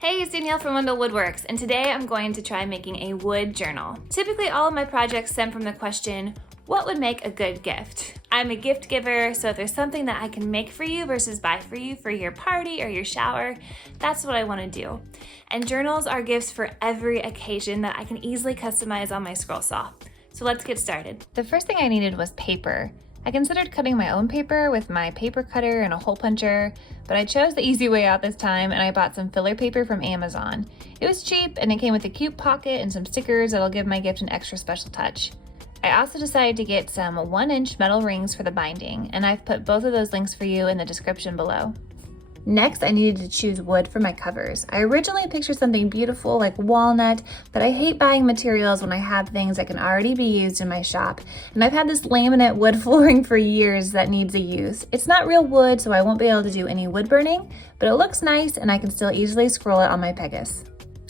Hey, it's Danielle from Wendell Woodworks, and today I'm going to try making a wood journal. Typically, all of my projects stem from the question, what would make a good gift? I'm a gift giver, so if there's something that I can make for you versus buy for you for your party or your shower, that's what I want to do. And journals are gifts for every occasion that I can easily customize on my scroll saw. So let's get started. The first thing I needed was paper. I considered cutting my own paper with my paper cutter and a hole puncher, but I chose the easy way out this time and I bought some filler paper from Amazon. It was cheap and it came with a cute pocket and some stickers that'll give my gift an extra special touch. I also decided to get some 1-inch metal rings for the binding, and I've put both of those links for you in the description below. Next, I needed to choose wood for my covers. I originally pictured something beautiful like walnut, but I hate buying materials when I have things that can already be used in my shop. And I've had this laminate wood flooring for years that needs a use. It's not real wood, so I won't be able to do any wood burning, but it looks nice and I can still easily scroll it on my Pegasus.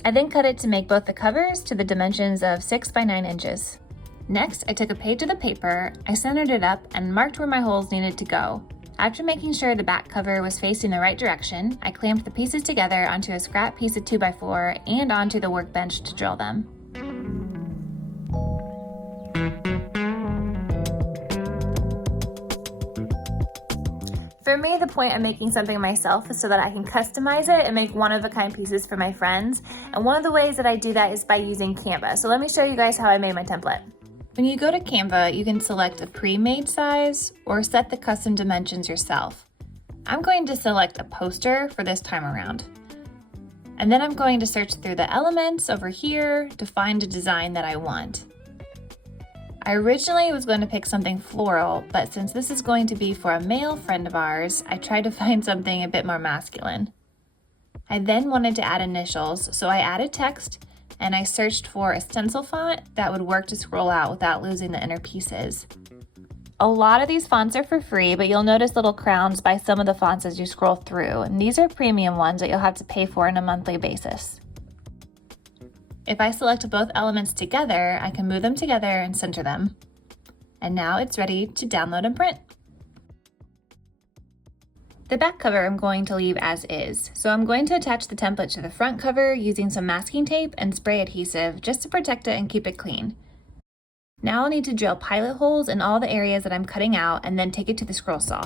I then cut it to make both the covers to the dimensions of 6 by 9 inches. Next, I took a page of the paper, I centered it up and marked where my holes needed to go. After making sure the back cover was facing the right direction, I clamped the pieces together onto a scrap piece of 2x4 and onto the workbench to drill them. For me, the point of making something myself is so that I can customize it and make one-of-a-kind pieces for my friends. And one of the ways that I do that is by using Canva. So let me show you guys how I made my template. When you go to Canva, you can select a pre-made size or set the custom dimensions yourself. I'm going to select a poster for this time around. And then I'm going to search through the elements over here to find a design that I want. I originally was going to pick something floral, but since this is going to be for a male friend of ours, I tried to find something a bit more masculine. I then wanted to add initials, so I added text and I searched for a stencil font that would work to scroll out without losing the inner pieces. A lot of these fonts are for free, but you'll notice little crowns by some of the fonts as you scroll through, and these are premium ones that you'll have to pay for on a monthly basis. If I select both elements together, I can move them together and center them. And now it's ready to download and print. The back cover I'm going to leave as is, so I'm going to attach the template to the front cover using some masking tape and spray adhesive just to protect it and keep it clean. Now I'll need to drill pilot holes in all the areas that I'm cutting out and then take it to the scroll saw.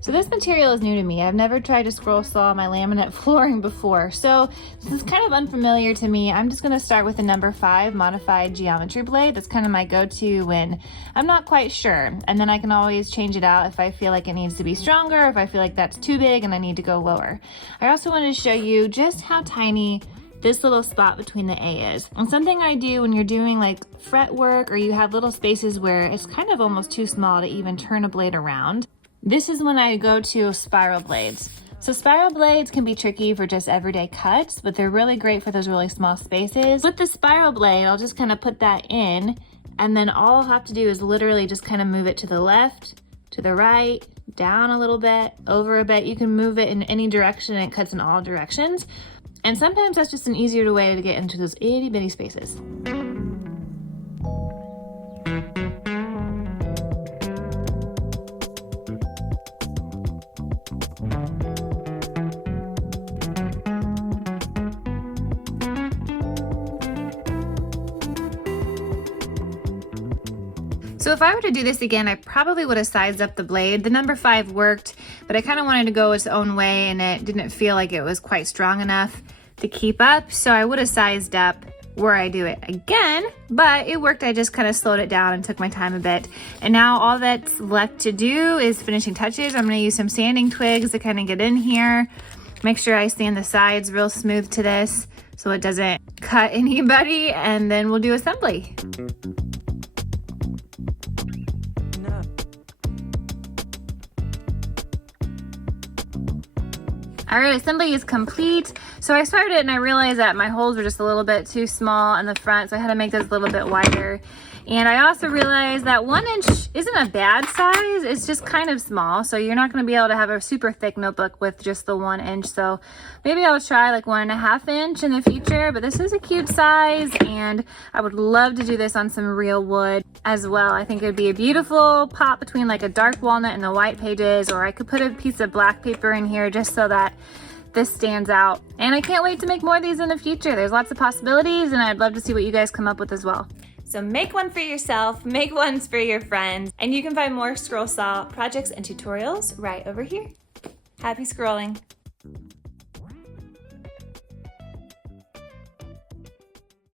So this material is new to me. I've never tried to scroll saw my laminate flooring before, so this is kind of unfamiliar to me. I'm just gonna start with the number 5 modified geometry blade. That's kind of my go-to when I'm not quite sure. And then I can always change it out if I feel like it needs to be stronger, if I feel like that's too big and I need to go lower. I also wanted to show you just how tiny this little spot between the A is. And something I do when you're doing like fret work or you have little spaces where it's kind of almost too small to even turn a blade around. This is when I go to spiral blades. So spiral blades can be tricky for just everyday cuts, but they're really great for those really small spaces. With the spiral blade, I'll just kind of put that in, and then all I'll have to do is literally just kind of move it to the left, to the right, down a little bit, over a bit. You can move it in any direction and it cuts in all directions. And sometimes that's just an easier way to get into those itty bitty spaces. So if I were to do this again, I probably would have sized up the blade. The number 5 worked, but I kind of wanted to go its own way and it didn't feel like it was quite strong enough to keep up. So I would have sized up where I do it again, but it worked. I just kind of slowed it down and took my time a bit. And now all that's left to do is finishing touches. I'm gonna use some sanding twigs to kind of get in here. Make sure I sand the sides real smooth to this so it doesn't cut anybody, and then we'll do assembly. All right, assembly is complete. So I started and I realized that my holes were just a little bit too small in the front, so I had to make those a little bit wider. And I also realized that 1 inch isn't a bad size, it's just kind of small. So you're not gonna be able to have a super thick notebook with just the 1 inch. So maybe I'll try like 1.5 inch in the future, but this is a cute size and I would love to do this on some real wood as well. I think it would be a beautiful pop between like a dark walnut and the white pages, or I could put a piece of black paper in here just so that this stands out. And I can't wait to make more of these in the future. There's lots of possibilities and I'd love to see what you guys come up with as well. So make one for yourself, make ones for your friends, and you can find more scroll saw projects and tutorials right over here. Happy scrolling.